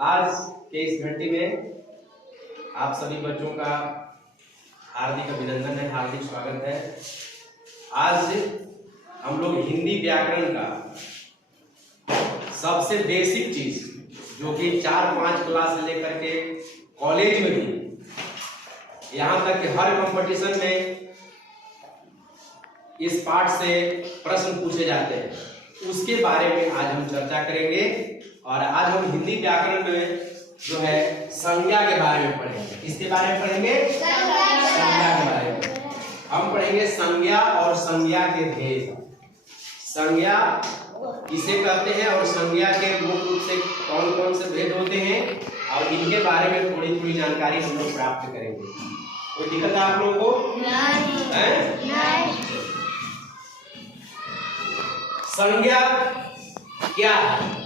आज के इस घंटे में आप सभी बच्चों का हार्दिक अभिनंदन है, हार्दिक स्वागत है। आज हम लोग हिंदी व्याकरण का सबसे बेसिक चीज जो कि 4-5 क्लास से लेकर के कॉलेज में भी, यहाँ तक कि हर कंपटीशन में इस पाठ से प्रश्न पूछे जाते हैं, उसके बारे में आज हम चर्चा करेंगे। और आज हम हिंदी व्याकरण में जो है संज्ञा के बारे में पढ़ेंगे। किसके बारे में पढ़ेंगे? संज्ञा के बारे में हम पढ़ेंगे। संज्ञा और संज्ञा के भेद। संज्ञा किसे कहते हैं और संज्ञा के मुख्य रूप से कौन कौन से भेद होते हैं, और इनके बारे में थोड़ी थोड़ी जानकारी हम लोग प्राप्त करेंगे। कोई दिक्कत है आप लोगों को? नहीं। संज्ञा क्या है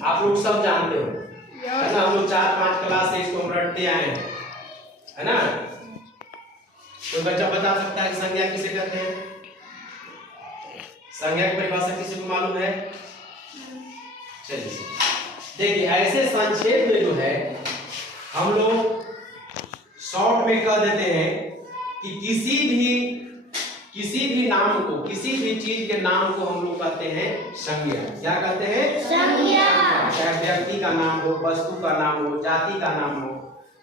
आप लोग सब जानते हो, है ना? हम लोग 4-5 क्लास से इसको हम रटते आए हैं, है ना? तो बच्चा बता सकता है कि संज्ञा किसे कहते हैं? संज्ञा की परिभाषा किसी को मालूम है? चलिए देखिए, ऐसे संक्षेप में जो है हम लोग शॉर्ट में कह देते हैं कि किसी भी नाम को, किसी भी चीज के नाम को हम लोग कहते हैं संज्ञा। क्या कहते हैं? संज्ञा। चाहे व्यक्ति का नाम हो, वस्तु का नाम हो, जाति का नाम हो,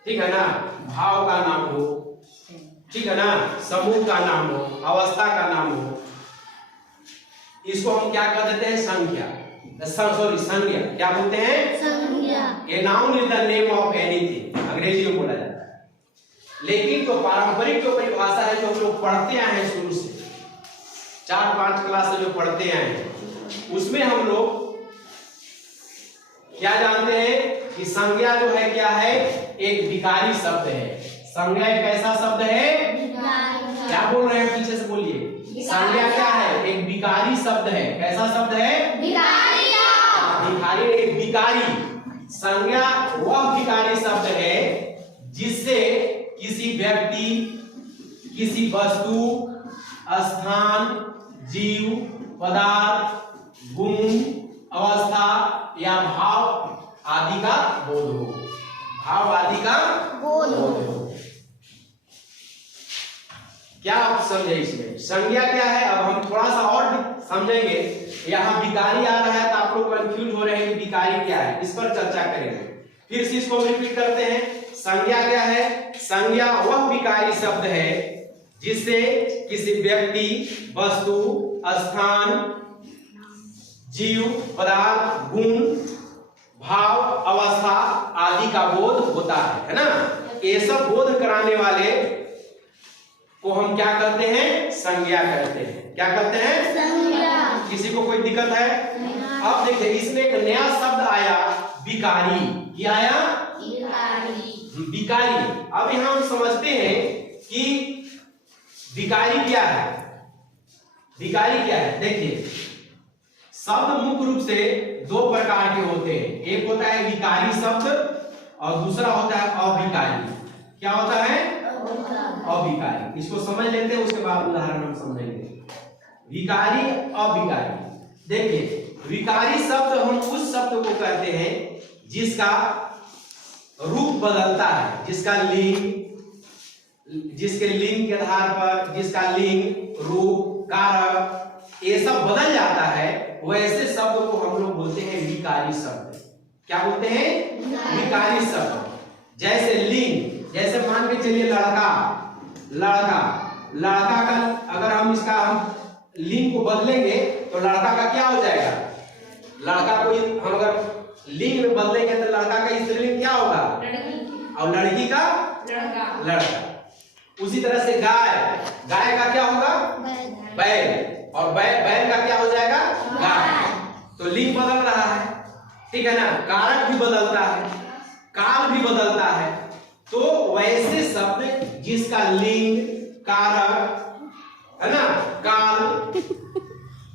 ठीक है ना, भाव का नाम हो, ठीक है ना, समूह का नाम हो, अवस्था का नाम हो, इसको हम क्या कह देते हैं? संज्ञा। संज्ञा क्या बोलते हैं? संज्ञा। A noun is the name of anything, अंग्रेजी में बोला जाता है। लेकिन तो पारंपरिक जो परिभाषा है जो हम लोग पढ़ते आए हैं शुरू से, 4-5 क्लास से जो पढ़ते आए हैं, उसमें हम लोग क्या जानते हैं कि संज्ञा जो है क्या है? एक विकारी शब्द है। संज्ञा एक ऐसा शब्द है, क्या बोल रहे हैं? पीछे से बोलिए। संज्ञा क्या है? एक विकारी शब्द है। कैसा शब्द है? विकारी। एक विकारी संज्ञा वह विकारी शब्द है जिससे किसी व्यक्ति, किसी वस्तु, स्थान, जीव, पदार्थ, गुण, अवस्था या भाव आदि का बोध हो। भाव आदि का बोध हो। क्या आप समझे इसमें? संज्ञा क्या है? अब हम थोड़ा सा और समझेंगे। यहाँ विकारी आ रहा है तो आप लोग कंफ्यूज हो रहे हैं कि विकारी क्या है, इस पर चर्चा करेंगे। फिर से इसको रिपीट करते हैं। संज्ञा क्या है? संज्ञा वह विकारी शब्द है जिससे किसी व्यक्ति, वस्तु, स्थान, जीव, पदार्थ, गुण, भाव, अवस्था आदि का बोध होता है ना? ये सब बोध कराने वाले को हम क्या कहते हैं? संज्ञा कहते हैं। क्या कहते हैं? संज्ञा। किसी को कोई दिक्कत है? अब देखिए, इसमें एक नया शब्द आया, विकारी। क्या आया? विकारी। अब यहां हम समझते हैं कि विकारी क्या है। विकारी क्या है? देखिए, शब्द मुख्य रूप से 2 प्रकार के होते हैं। एक होता है विकारी शब्द और दूसरा होता है अविकारी। क्या होता है? अविकारी। इसको समझ लेते हैं, उसके बाद उदाहरण हम समझेंगे। विकारी, अविकारी। देखिए, विकारी शब्द हम उस शब्द को कहते हैं जिसका रूप बदलता है, जिसके लिंग के आधार पर, जिसका लिंग, रूप, कारक ये सब बदल जाता है, वैसे शब्द को हम लोग बोलते हैं विकारी शब्द। क्या बोलते हैं? विकारी शब्द। जैसे लिंग, जैसे मान के चलिए लड़का का अगर हम इसका लिंग को बदलेंगे तो लड़का का क्या हो जाएगा? लड़का को हम अगर लिंग में बदलेंगे तो लड़का का स्त्रीलिंग क्या होगा? और लड़की का लड़का। उसी तरह से गाय का क्या होगा? बैल। और बैल का क्या हो जाएगा? गाय। तो लिंग बदल रहा है, ठीक है ना? कारक भी बदलता है, काल भी बदलता है। तो वैसे शब्द जिसका लिंग, कारक, है ना, काल,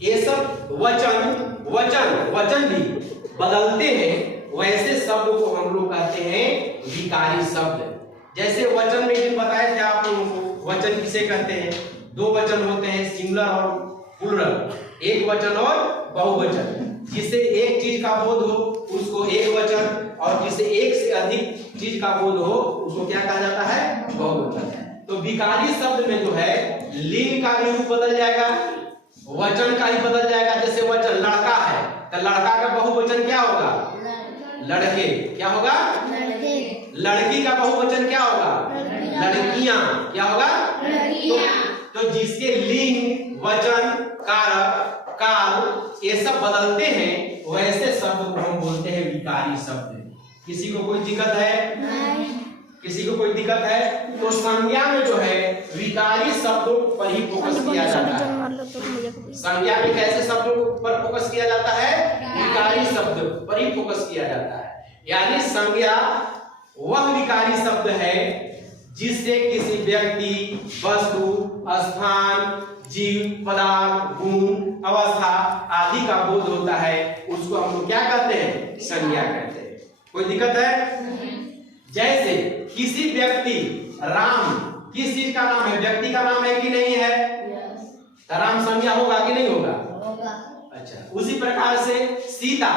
ये सब वचन भी बदलते हैं, वैसे शब्द को हम लोग कहते हैं विकारी शब्द। जैसे वचन में भी बताया था आप लोगों को, वचन किसे कहते हैं? 2 वचन होते हैं, सिंगुलर और प्लुरल, एक वचन और बहुवचन। जिसे एक चीज का बोध हो उसको एक वचन, और जिसे एक से अधिक चीज का बोध हो उसको क्या कहा जाता है? बहुवचन। तो विकारी शब्द में जो है लिंग का भी रूप बदल जाएगा, वचन का ही बदल जाएगा। जैसे वचन लड़का है तो लड़का का बहुवचन क्या होगा? लड़के। क्या होगा? लड़की का बहुवचन क्या होगा? लड़कियां। क्या होगा? तो जिसके लिंग, वचन, कारक, काल ये सब बदलते हैं वैसे शब्द को हम बोलते हैं विकारी शब्द। किसी को कोई दिक्कत है? नहीं। किसी को कोई दिक्कत है? तो संज्ञा में जो है विकारी शब्दों पर ही फोकस किया जाता है। संज्ञा में कैसे शब्दों पर फोकस किया जाता है? विकारी शब्द पर ही फोकस किया जाता है। यानी संज्ञा वह विकारी शब्द है जिससे किसी व्यक्ति, वस्तु, स्थान, जीव, पदार्थ, गुण, अवस्था आदि का बोध होता है, उसको हम लोग क्या कहते हैं? संज्ञा कहते हैं। कोई दिक्कत है? जैसे किसी व्यक्ति, राम किस चीज का नाम है? व्यक्ति का नाम है कि नहीं है? तो राम संज्ञा होगा कि नहीं होगा? अच्छा, उसी प्रकार से सीता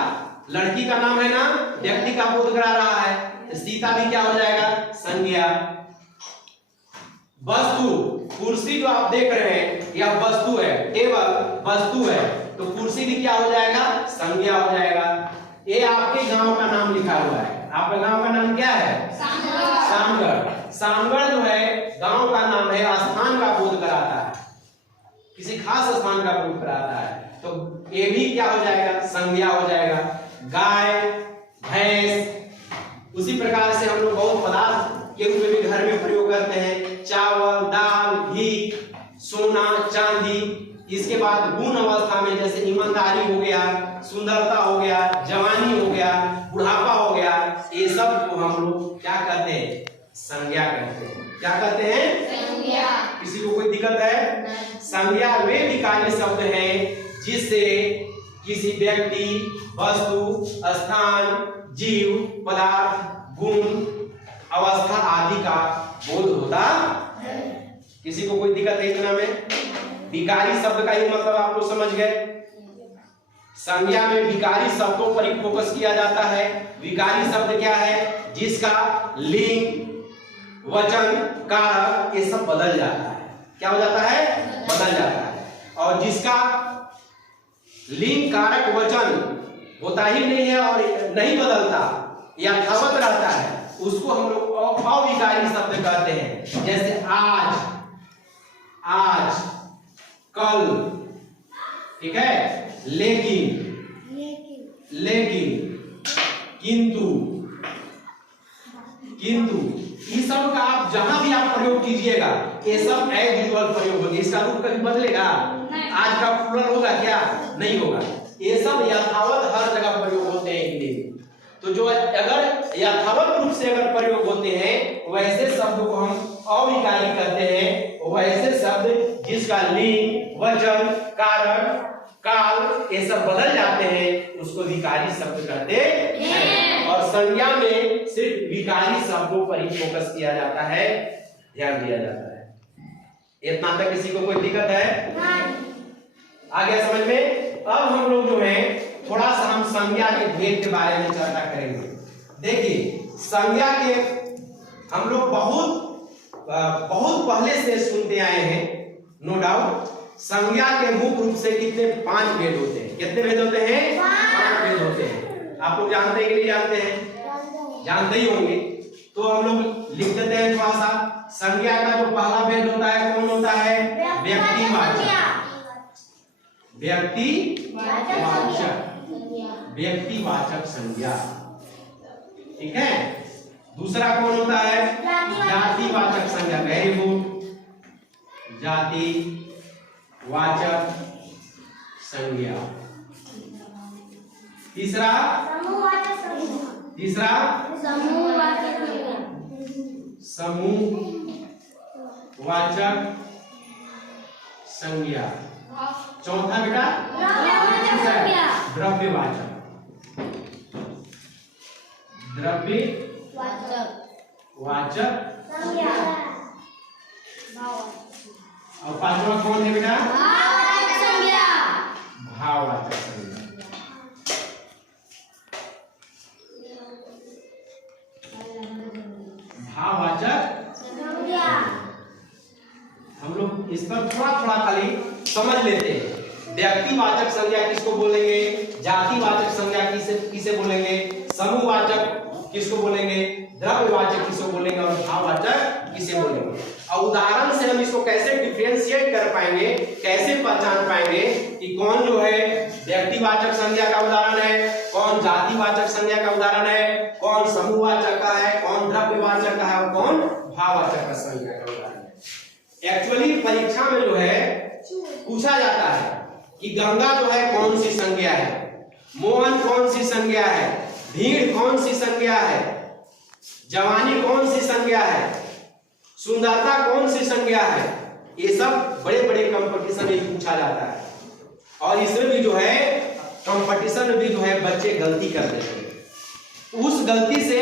लड़की का नाम है ना, व्यक्ति का बोध करा रहा है, तो सीता भी क्या हो जाएगा? संज्ञा। वस्तु, कुर्सी जो आप देख रहे हैं यह वस्तु है, टेबल वस्तु है, तो कुर्सी भी क्या हो जाएगा? संज्ञा हो जाएगा। ये आपके गांव का नाम लिखा हुआ है, आपका गांव का नाम क्या है? सामगढ़। सामगढ़ जो है गांव का नाम है, स्थान का बोध कराता है, किसी खास स्थान का बोध कराता है, तो ये भी क्या हो जाएगा? संज्ञा हो जाएगा। गाय, भैंस, उसी प्रकार से हम लोग बहुत पदार्थ के रूप में भी घर में प्रयोग करते हैं, चावल, दाल, घी, सोना, चांदी। इसके बाद गुण अवस्था में जैसे ईमानदारी हो गया, सुंदरता हो गया, जवानी हो गया, बुढ़ापा हो गया, ये सब को हम लोग क्या कहते हैं? संज्ञा कहते हैं। क्या कहते हैं? संज्ञा। किसी को कोई दिक्कत है? संज्ञा वे विकारी शब्द हैं जिससे किसी व्यक्ति, वस्तु, स्थान, जीव, पदार्थ, गुण, अवस्था आदि का बोध होता है। किसी को कोई दिक्कत है इतना में? विकारी शब्द का ही मतलब आप लोग समझ गए। संज्ञा में विकारी शब्दों पर ही फोकस किया जाता है। विकारी शब्द क्या है? जिसका लिंग, वचन, कारक ये सब बदल जाता है। क्या हो जाता है? बदल जाता है। और जिसका लिंग, कारक, वचन होता ही नहीं है और नहीं बदलता, यथावत रहता है, उसको हम लोग अविकारी शब्द कहते हैं। जैसे आज, आज, कल, ठीक है, लेकिन, लेकिन, किंतु, किंतु, ये सब का आप जहां भी आप प्रयोग कीजिएगा ये सब एज यूजुअल प्रयोग होगी। इसका रूप कभी बदलेगा? आज का प्लूरल होगा क्या? नहीं होगा। ये सब यथावत हर जगह प्रयोग होते हैं इंग्लिश। तो जो अगर यथावत रूप से अगर प्रयोग होते हैं वैसे शब्द को हम अविकारी कहते हैं। वैसे शब्द जिसका लिंग, वचन, कारक, काल ये सब बदल जाते हैं उसको विकारी शब्द कहते हैं। और संज्ञा में सिर्फ विकारी शब्दों पर ही फोकस किया जाता है, ध्यान दिया जाता है। इतना तक किसी को कोई दिक्कत है? आ गया समझ में? अब हम लोग जो है थोड़ा सा हम संज्ञा के भेद के बारे में चर्चा करेंगे। देखिए, संज्ञा के हम लोग बहुत पहले से सुनते आए हैं, नो डाउट। संज्ञा के मुख्य रूप से कितने? 5 भेद होते हैं। कितने भेद होते हैं? 5 भेद होते हैं। आप लोग जानते हैं कि नहीं जानते हैं? जानते ही होंगे। तो हम लोग लिख देते हैं थोड़ा सा। संज्ञा का जो पहला भेद होता है कौन होता है? व्यक्तिवाचक। व्यक्तिवाचक, व्यक्तिवाचक संज्ञा, ठीक है। दूसरा कौन होता है? जातिवाचक संज्ञा। वेरी गुड, जातिवाचक संज्ञा। तीसरा समूहवाचक संज्ञा। चौथा बेटा द्रव्यवाचक। द्रव्यवाचक संज्ञा। और पांचवा कौन है बेटा? भाववाचक संज्ञा। भाववाचक संज्ञा। इस पर थोड़ा थोड़ा खाली समझ लेते हैं। व्यक्तिवाचक संज्ञा किसको बोलेंगे, जातिवाचक संज्ञा किसे बोलेंगे, समूहवाचक किसको बोलेंगे, द्रव्यवाचक किसको बोलेंगे और भाववाचक किसे बोलेंगे। और उदाहरण से हम इसको कैसे डिफरेंशिएट कर पाएंगे, कैसे पहचान पाएंगे कि कौन जो है व्यक्तिवाचक संज्ञा का उदाहरण है, कौन जातिवाचक संज्ञा का उदाहरण है, कौन समूहवाचक का है, कौन द्रव्यवाचक का है और कौन भाववाचक का संज्ञा का उदाहरण है। एक्चुअली परीक्षा में जो है पूछा जाता है कि गंगा जो है कौन सी संज्ञा है, मोहन कौन सी संज्ञा है, भीड़ कौन सी संज्ञा है, जवानी कौन सी संज्ञा है, सुंदरता कौन सी संज्ञा है। ये सब बड़े बड़े कंपटीशन में पूछा जाता है और इसमें भी जो है कंपटीशन में भी जो है बच्चे गलती कर देते हैं। उस गलती से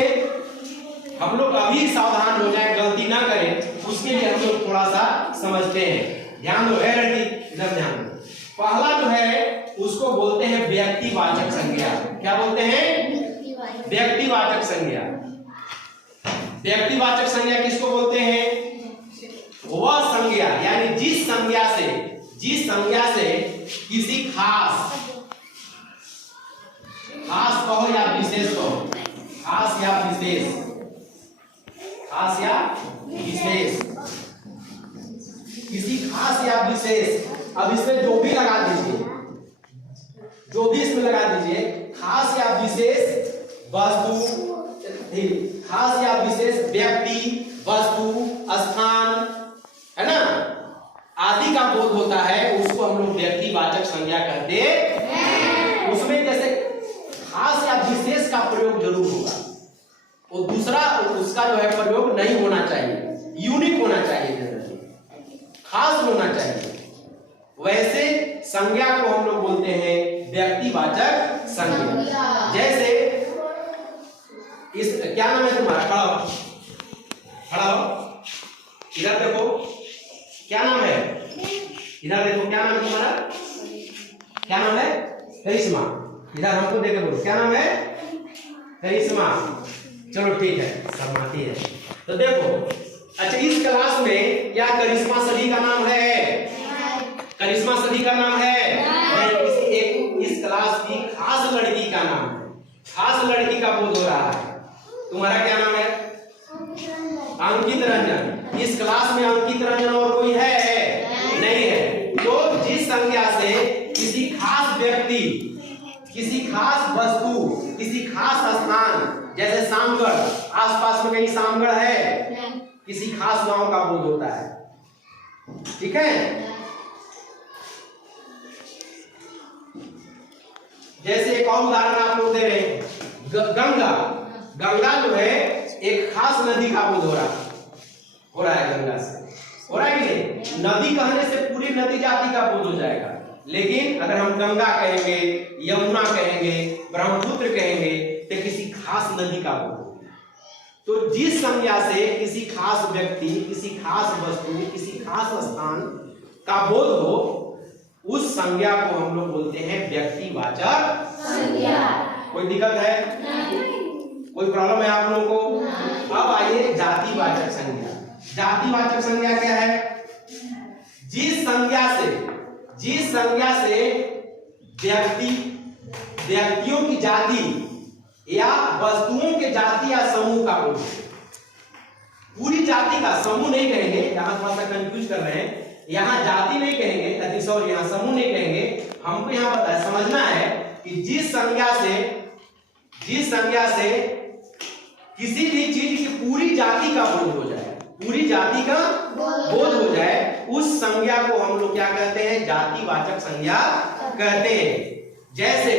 हम लोग अभी सावधान हो जाए, गलती ना करें, उसके लिए हम लोग थोड़ा सा समझते हैं। ध्यान दो है लड़की, इधर ध्यान दो। पहला जो है उसको बोलते हैं व्यक्तिवाचक संज्ञा। क्या बोलते हैं, व्यक्तिवाचक संज्ञा। व्यक्तिवाचक संज्ञा किसको बोलते हैं, वह संज्ञा यानी जिस संज्ञा से किसी खास कहो या विशेष कहो, खास या विशेष, किसी खास या विशेष। अब इसमें जो भी लगा दीजिए, जो भी इसमें लगा दीजिए, खास या विशेष वस्तु, खास या विशेष व्यक्ति, वस्तु, स्थान, है ना, आदि का बोध होता है, उसको हम लोग व्यक्तिवाचक संज्ञा कहते हैं। उसमें जैसे खास या विशेष का प्रयोग जरूर होगा, वो दूसरा उसका जो है प्रयोग नहीं होना चाहिए, यूनिक होना चाहिए, खास होना चाहिए। वैसे संज्ञा को हम लोग बोलते हैं व्यक्तिवाचक संज्ञा। जैसे इस, क्या नाम है तुम्हारा, खड़ा हो, इधर देखो, क्या नाम है, इधर देखो, क्या नाम है तुम्हारा, क्या नाम है, करिश्मा। इधर हमको देखे बोलो, क्या नाम है, करिश्मा। चलो ठीक है, शर्माती है। तो देखो, अच्छा इस क्लास में क्या करिश्मा सभी का नाम है, करिश्मा सभी का नाम है, इस क्लास की खास लड़की का नाम है, खास लड़की का बोध हो रहा है। तुम्हारा क्या नाम है, अंकित रंजन। इस क्लास में अंकित रंजन और कोई है नहीं है। तो जिस संज्ञा से किसी खास व्यक्ति, किसी खास वस्तु, किसी खास स्थान, जैसे शामगढ़, आसपास में कहीं शामगढ़ है, किसी खास गांव का बोध होता है, ठीक है। जैसे एक और उदाहरण आप लोग दे रहे हैं, गंगा जो है एक खास नदी का बोध हो रहा है, गंगा से हो रहा है कि नहीं। नदी कहने से पूरी नदी जाति का बोध हो जाएगा, लेकिन अगर हम गंगा कहेंगे, यमुना कहेंगे, ब्रह्मपुत्र कहेंगे, तो किसी खास नदी का बोध होगा। तो जिस संज्ञा से किसी खास व्यक्ति, किसी खास वस्तु, किसी खास स्थान का बोध हो, उस संज्ञा को हम लोग बोलते हैं व्यक्तिवाचक संज्ञा। कोई दिक्कत है, कोई प्रॉब्लम है आप लोगों को? अब आइए जातिवाचक संज्ञा। जातिवाचक संज्ञा क्या है, जिस संज्ञा से व्यक्तियों की जाति या वस्तुओं के जाति या समूह का बोध। पूरी जाति का, समूह नहीं कहेंगे, यहां थोड़ा सा कंफ्यूज कर रहे हैं, यहाँ जाति नहीं कहेंगे, सॉरी यहाँ समूह नहीं कहेंगे। हमको यहाँ समझना है कि जिस संज्ञा से किसी भी चीज की पूरी जाति का बोध हो जाए, पूरी जाति का बोध हो जाए, उस संज्ञा को हम लोग क्या कहते हैं, जातिवाचक संज्ञा कहते हैं। जैसे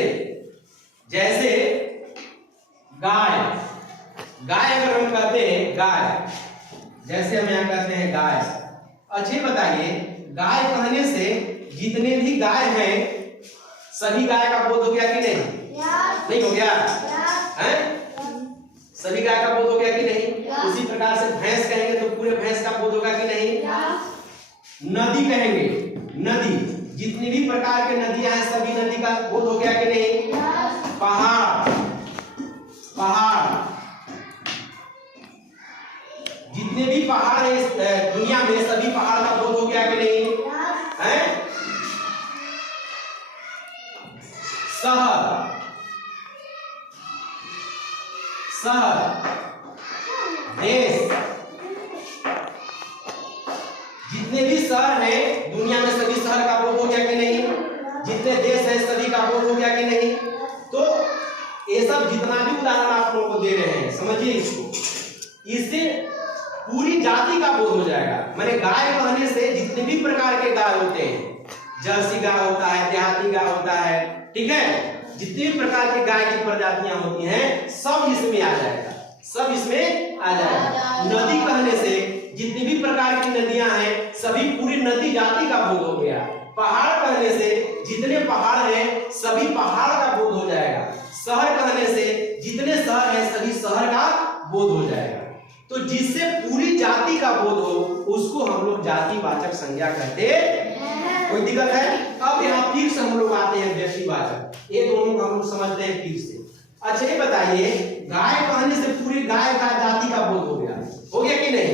गाय अगर हम कहते हैं गाय, जैसे हम यहाँ कहते हैं गाय। अच्छे बताइए, गाय कहने से जितने भी गाय हैं सभी गाय का बोध हो गया कि नहीं? नहीं हो गया है? सभी गाय का बोध हो गया कि नहीं? उसी प्रकार से भैंस कहेंगे तो पूरे भैंस का बोध होगा कि नहीं? नदी कहेंगे, नदी, जितनी भी प्रकार के नदियां हैं सभी नदी का बोध हो गया कि नहीं? पहाड़, जितने भी पहाड़ है इस दुनिया में, सभी पहाड़ का बोध हो गया कि नहीं है? शहर, शहर, देश, जितने भी शहर हैं दुनिया में सभी शहर का बोध हो गया कि नहीं? जितने देश हैं सभी का बोध हो गया कि नहीं? तो ये सब जितना भी उदाहरण आप लोगों को दे रहे हैं, समझिए इसको, इससे पूरी जाति का बोध हो जाएगा। मैंने गाय कहने से जितने भी प्रकार के गाय होते हैं, जर्सी गाय होता है, देहाती गाय होता है, ठीक है, जितने भी प्रकार के गाय की प्रजातियां होती हैं सब इसमें आ जाएगा, सब इसमें आ जाएगा। नदी कहने से जितनी भी प्रकार की नदियां हैं सभी पूरी नदी जाति का बोध हो गया। पहाड़ कहने से जितने पहाड़ हैं सभी पहाड़ का बोध हो जाएगा। शहर कहने से जितने शहर हैं सभी शहर का बोध हो जाएगा। तो जिससे पूरी जाति का बोध हो उसको हम लोग जातिवाचक संज्ञा कहते हैं। कोई दिक्कत है? अब यहाँ फिर से हम लोग आते हैं व्यक्तिवाचक। ये दोनों को हम लोग समझते हैं फिर से। अच्छा ये बताइए, गाय कहने से पूरी गाय का जाति का बोध हो गया कि नहीं?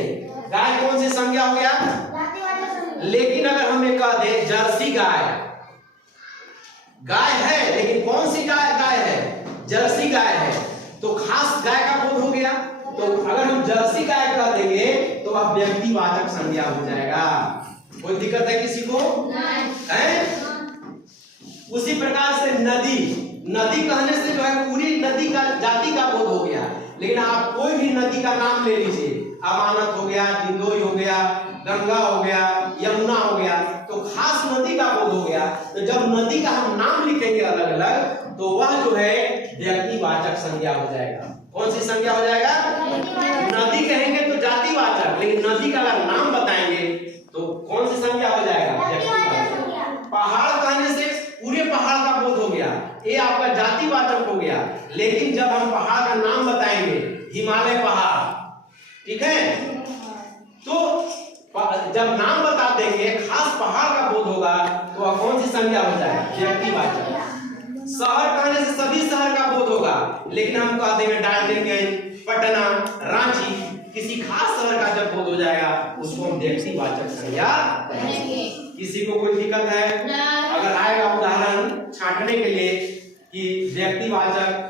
गाय कौन सी संज्ञा हो गया? लेकिन अगर हमें कह दे जर्सी गाय, गाय है लेकिन कौन सी गाय है? जर्सी गाय है, तो खास गाय का बोध हो गया। तो अगर हम जर्सी गाय कह देंगे तो अब व्यक्तिवाचक संज्ञा हो जाएगा। कोई दिक्कत है किसी को? नहीं। उसी प्रकार से नदी, नदी कहने से जो है पूरी नदी का जाति का बोध हो गया। लेकिन आप कोई भी नदी का नाम ले लीजिए, अमानत हो गया, दिंदोई हो गया, गंगा हो गया, यमुना हो गया, तो खास नदी का बोध हो गया। तो जब नदी का हम नाम लिखेंगे अलग अलग तो वह जो है व्यक्तिवाचक संज्ञा हो जाएगा। कौन सी संज्ञा हो जाएगा? नदी कहेंगे तो जातिवाचक, लेकिन नदी का अगर नाम बताएंगे तो कौन सी संज्ञा हो जाएगा? व्यक्तिवाचक। पहाड़ कहने से पूरे पहाड़ का बोध हो गया, ये आपका जातिवाचक हो गया। लेकिन जब हम पहाड़ का नाम बताएंगे, हिमालय पहाड़, ठीक है, तो जब नाम बता देंगे खास पहाड़ का बोध होगा तो वह कौन सी संज्ञा हो जाएगा? व्यक्तिवाचक। शहर कहने से सभी शहर का बोध होगा, लेकिन हम कह देंगे डाल्टनगंज, पटना, रांची, किसी खास शहर का जब बोध हो जाएगा उसको हम व्यक्तिवाचक संज्ञा कहेंगे। किसी को कोई दिक्कत है? अगर आएगा उदाहरण छांटने के लिए कि व्यक्तिवाचक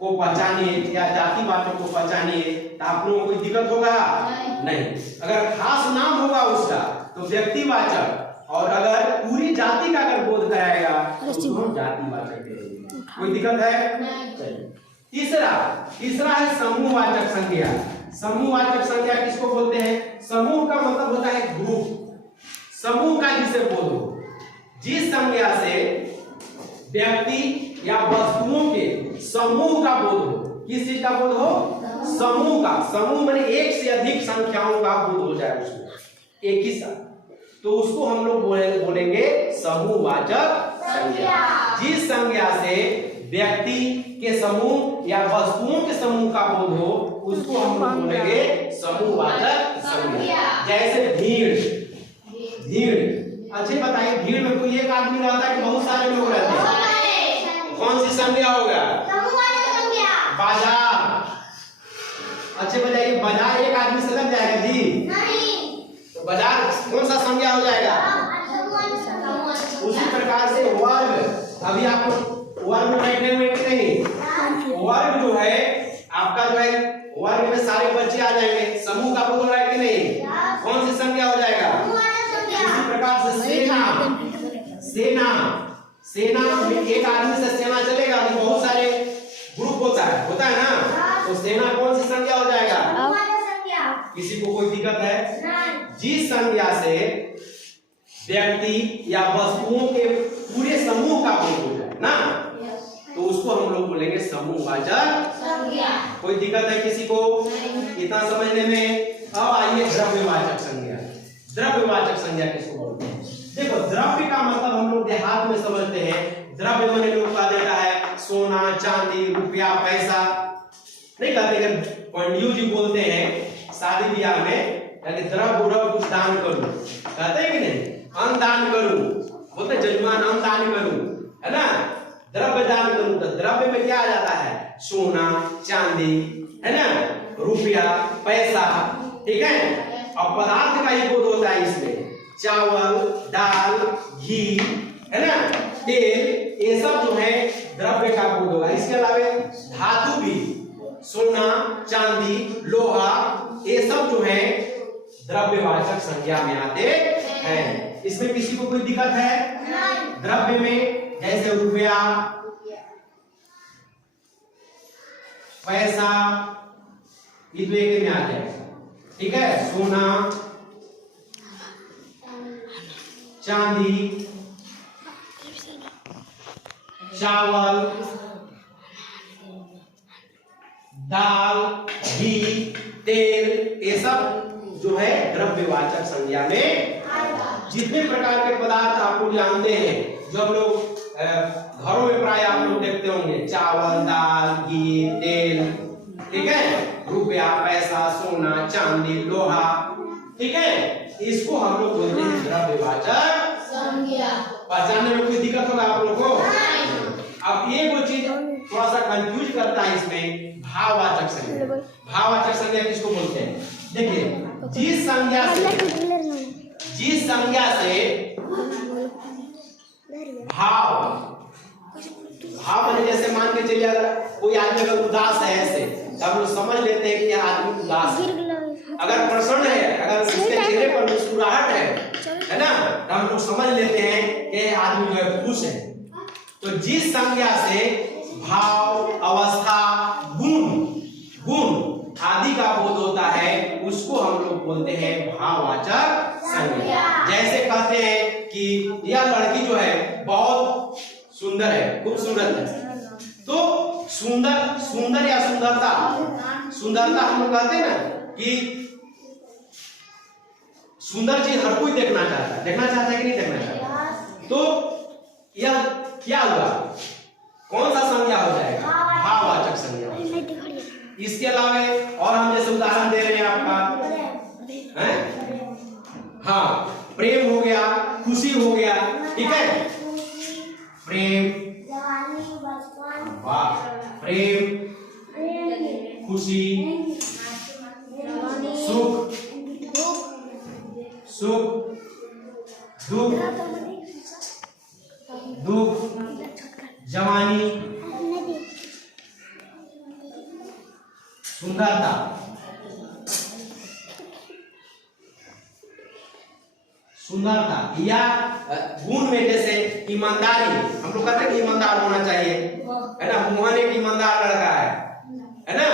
को पहचानिए या जातिवाचक को पहचानिए, तो आप लोगों को कोई दिक्कत होगा? नहीं। अगर खास नाम होगा उसका तो व्यक्तिवाचक, और अगर पूरी जाति का अगर बोध कराएगा तो हम जातिवाचक कहेंगे। कोई दिक्कत है? चलिए तीसरा है समूहवाचक संज्ञा। समूहवाचक संज्ञा किसको बोलते हैं? समूह का मतलब होता है ग्रुप, समूह का जिसे बोध हो। जिस संज्ञा से व्यक्ति या वस्तुओं के समूह का बोध हो। किस चीज का बोध हो? समूह का। समूह माने एक से अधिक संख्याओं का बोध हो जाए उसको एक ही साथ, तो उसको हम लोग बोलेंगे समूहवाचक संज्ञा। जिस संज्ञा से व्यक्ति के समूह या वस्तुओं के समूह का बोध हो उसको हम लोग बोलेंगे समूहवाचक संज्ञा। जैसे भीड़, अच्छे बताइए, भीड़ में कोई एक आदमी रहता है कि बहुत सारे लोग रहते हैं? कौन सी संज्ञा होगा? बाजार। अच्छे बताइए, बाजार एक आदमी से लग जाएगा जी? नहीं। तो बाजार कौन सा संज्ञा हो जाएगा? उसी प्रकार से वर्ग, अभी आप वर्ग में बैठे हुए कि नहीं? वर्ग जो है आपका जो है वर्ग में सारे बच्चे आ जाएंगे, समूह का बोध हो रहा है कि नहीं? कौन सी संज्ञा हो जाएगा? इसी प्रकार से सेना में एक आदमी से सेना चलेगा तो बहुत सारे ग्रुप होता है ना, तो सेना कौन सी संज्ञा हो जाएगा? किसी को कोई दिक्कत है? जिस संज्ञा से व्यक्ति या वस्तुओं के पूरे समूह का बोध हो जाए ना, तो उसको हम लोग बोलेंगे समूहवाचक संज्ञा। कोई दिक्कत है किसी को इतना समझने में? अब आइए द्रव्यवाचक संज्ञा। द्रव्यवाचक संज्ञा किसको बोलते हैं? देखो, द्रव्य का मतलब हम लोग देहात में समझते हैं, द्रव्य माने लोग का देता है सोना, चांदी, रुपया, पैसा, नहीं कहते? पंडित जी बोलते हैं शादी ब्याह में द्रव्य कुछ दान करूं, कहते हैं कि नहीं? अन्न दान करूं, बोलते जजमान अन्न दान करूं, है ना? द्रव्य दान करूं, तो द्रव्य में क्या आ जाता है? सोना, चांदी, है ना, रुपया, पैसा, ठीक है। अब पदार्थ का ही बोध होता है इसमें, चावल, दाल, घी, है ना, तेल, ये सब जो है द्रव्य का बोध होगा। इसके अलावा धातु भी, सोना, चांदी, लोहा, ये सब जो है द्रव्यवाचक संज्ञा में आते हैं। इसमें किसी को कोई दिक्कत है? द्रव्य में जैसे रुपया, पैसा, ये तो एक में आ जाएगा, ठीक है। सोना, चांदी, चावल, दाल, घी, तेल, ये सब जो है द्रव्यवाचक संज्ञा में। जितने प्रकार के पदार्थ आप लोग जानते हैं, जो हम लोग घरों में प्राय आप लोग देखते होंगे, चावल, दाल, घी, तेल, ठीक है, रुपया, पैसा, सोना, चांदी, लोहा, ठीक है, इसको हम लोग बोलते हैं द्रव्यवाचक संज्ञा। पहचानने में कोई दिक्कत होगा आप लोगों को? अब ये वो चीज थोड़ा सा कंफ्यूज करता है इसमें, भाववाचक संज्ञा। भाववाचक संज्ञा किसको बोलते हैं? देखिए, जिस संज्ञा से भाव माने, जैसे मान के चलिए अगर कोई आदमी अगर उदास है ऐसे, तो हम लोग समझ लेते हैं कि यह आदमी उदास है। अगर प्रसन्न है, अगर उसके चेहरे पर मुस्कुराहट है ना, तो हम लोग समझ लेते हैं कि यह आदमी जो है खुश है। तो जिस संज्ञा से भाव, अवस्था, गुण आदि का बोध होता है, उसको हम लोग बोलते हैं भाववाचक संज्ञा। जैसे कहते हैं कि यह लड़की जो है बहुत सुंदर है, खूबसूरत है, तो सुंदर या सुंदरता हम लोग कहते हैं ना कि सुंदर चीज हर कोई देखना चाहता है कि नहीं देखना चाहता। तो यह क्या हुआ, कौन सा संज्ञा हो जाएगा? भाववाचक संज्ञा। इसके अलावा और हम जैसे उदाहरण दे रहे हैं आपका, हाँ, प्रेम हो गया, खुशी हो गया, ठीक है, प्रेम, प्रेम, खुशी, सुख, दुख, जवानी, सुंदरता, या गुण में जैसे ईमानदारी, हम लोग कहते हैं कि ईमानदार होना चाहिए, है ना। मोहन एक ईमानदार लड़का है ना,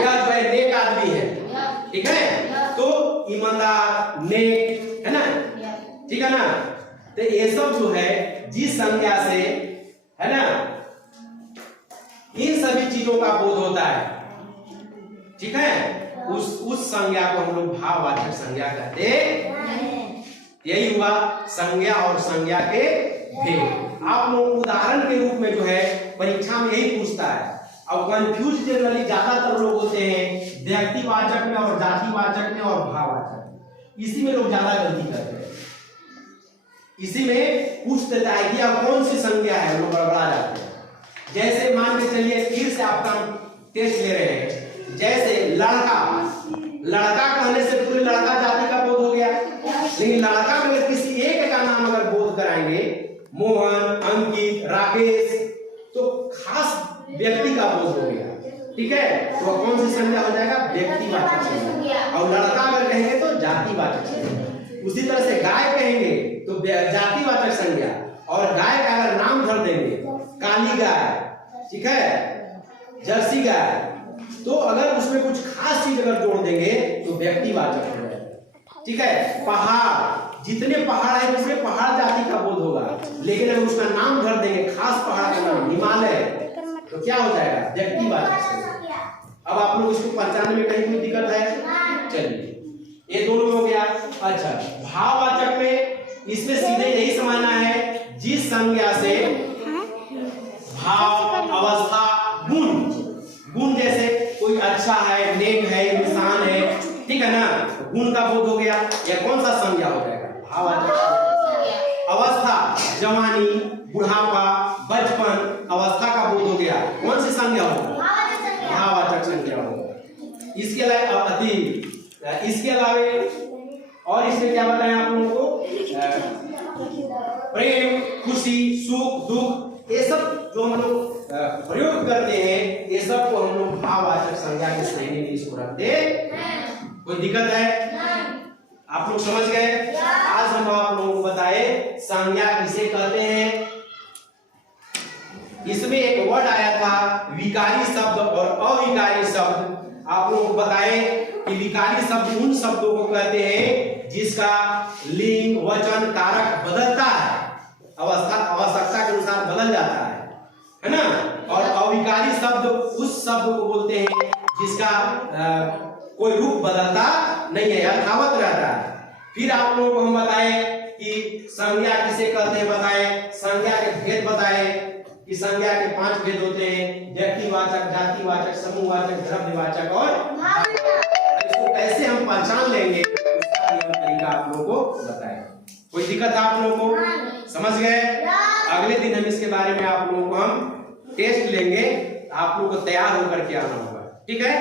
यह जो है नेक आदमी है, ठीक है। तो ईमानदार, नेक, है ना, ठीक है ना। तो ये सब जो है जिस संज्ञा से, है ना, इन सभी चीजों का बोध होता है, ठीक है, उस संज्ञा को हम लोग भाववाचक संज्ञा कहते हैं। यही हुआ संज्ञा और संज्ञा के भेद। आप लोग उदाहरण के रूप में जो है परीक्षा में यही पूछता है। अब कंफ्यूज जनरली ज्यादातर लोग होते हैं व्यक्तिवाचक में और जातिवाचक में और भाववाचक, इसी में लोग ज्यादा गलती करते हैं। इसी में पूछ देता है कि अब कौन सी संज्ञा है, लोग गड़बड़ा जाते हैं। जैसे मान के चलिए फिर से आपका टेस्ट ले रहे हैं, जैसे लड़का कहने से पूरे लड़का जाति का बोध हो गया, लेकिन लड़का में अगर किसी एक का नाम अगर बोध कराएंगे, मोहन, अंकित, राकेश, तो खास व्यक्ति का बोध हो गया, ठीक है, तो कौन सी संज्ञा हो जाएगा? व्यक्तिवाचक संज्ञा। और लड़का अगर कहेंगे तो जातिवाचक संज्ञा। उसी तरह से गाय कहेंगे तो जातिवाचक संज्ञा, और गाय का अगर नाम धर देंगे, काली गाय, ठीक है, जर्सी गाय, तो अगर उसमें कुछ खास चीज अगर जोड़ देंगे तो व्यक्तिवाचक हो जाएगा, ठीक है। पहाड़, जितने पहाड़ है उसमें पहाड़ जाति का बोध होगा, लेकिन अगर उसका नाम धर देंगे, खास पहाड़ का नाम हिमालय, तो क्या हो जाएगा? व्यक्तिवाचक संज्ञा। अब आप लोग इसको पहचानने में कहीं कोई दिक्कत है? चलिए, ये दोनों हो गया। अच्छा, भाववाचक में इसमें सीधे यही समझना है, जिस संज्ञा से भाव, अवस्था, गुण जैसे कोई अच्छा है, नेक है, इंसान है, ठीक है ना, गुण का बोध हो गया, यह कौन सा संज्ञा हो जाएगा? भाववाचक। अवस्था, जवानी, बुढ़ापा, बचपन, अवस्था का बोध हो गया, कौन सी संज्ञा होगा? भाववाचक संज्ञा होगा। इसके अलावा इसके अलावे और इसमें क्या बताया आप लोगों को, प्रेम, खुशी, सुख, दुख, ये सब जो हम लोग प्रयोग करते हैं, ये सब को हम लोग भाववाचक संज्ञा की श्रेणी में इसको रखते हैं। कोई दिक्कत है? आप लोग समझ गए? आज हम आप लोगों को बताए संज्ञा किसे कहते हैं। इसमें एक वर्ड आया था विकारी शब्द और अविकारी शब्द। आप लोगों को बताए कि विकारी शब्द उन शब्दों को कहते हैं जिसका लिंग, वचन, कारक बदलता है, आवश्यकता के अनुसार बदल जाता है ना। और अविकारी शब्द उस शब्द को बोलते हैं जिसका कोई रूप बदलता नहीं है, यथावत रहता है। फिर आप लोगों को हम बताए कि संज्ञा किसे कहते हैं, बताए संज्ञा के भेद, बताए कि संज्ञा के 5 भेद होते हैं, व्यक्तिवाचक, जातिवाचक, समूहवाचक, द्रव्यवाचक और इसको कैसे हम पहचान लेंगे उसका तरीका आप लोगों को बताए। कोई दिक्कत आप लोगों को? समझ गए? अगले दिन हम इसके बारे में आप लोगों को हम टेस्ट लेंगे, आप लोगों को तैयार होकर के आना होगा। ठीक है?